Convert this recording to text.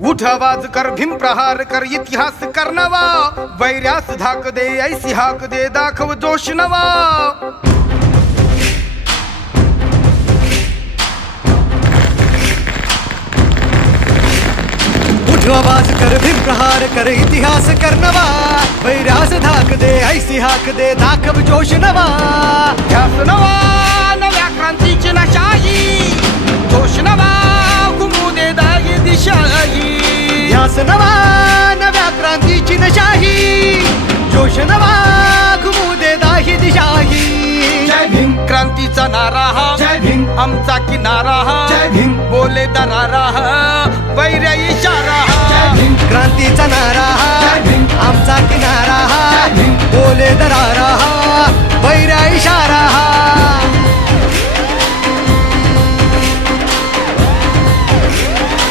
उठ आवाज कर भीम प्रहार कर इतिहास कर नवा वैर्यास धाक दे ऐसी हाक दे दाखव जोश नवा उठ आवाज कर भीम प्रहार कर इतिहास कर नवा वैर्यास धाक दे ऐसी हाक दे दाखव जोश नवा ध्यास नवा नव्या क्रांतीची नशाही जोश नवा घुमू दे दागी दिशाही ध्यास नवा नव्या क्रांतीची नशाही जोश नवा घुमू दे दाही दिशाही जय भीम क्रांतीचा नारा हा जय भीम आमचा किनारा हा जय भीम बोले दरारा हा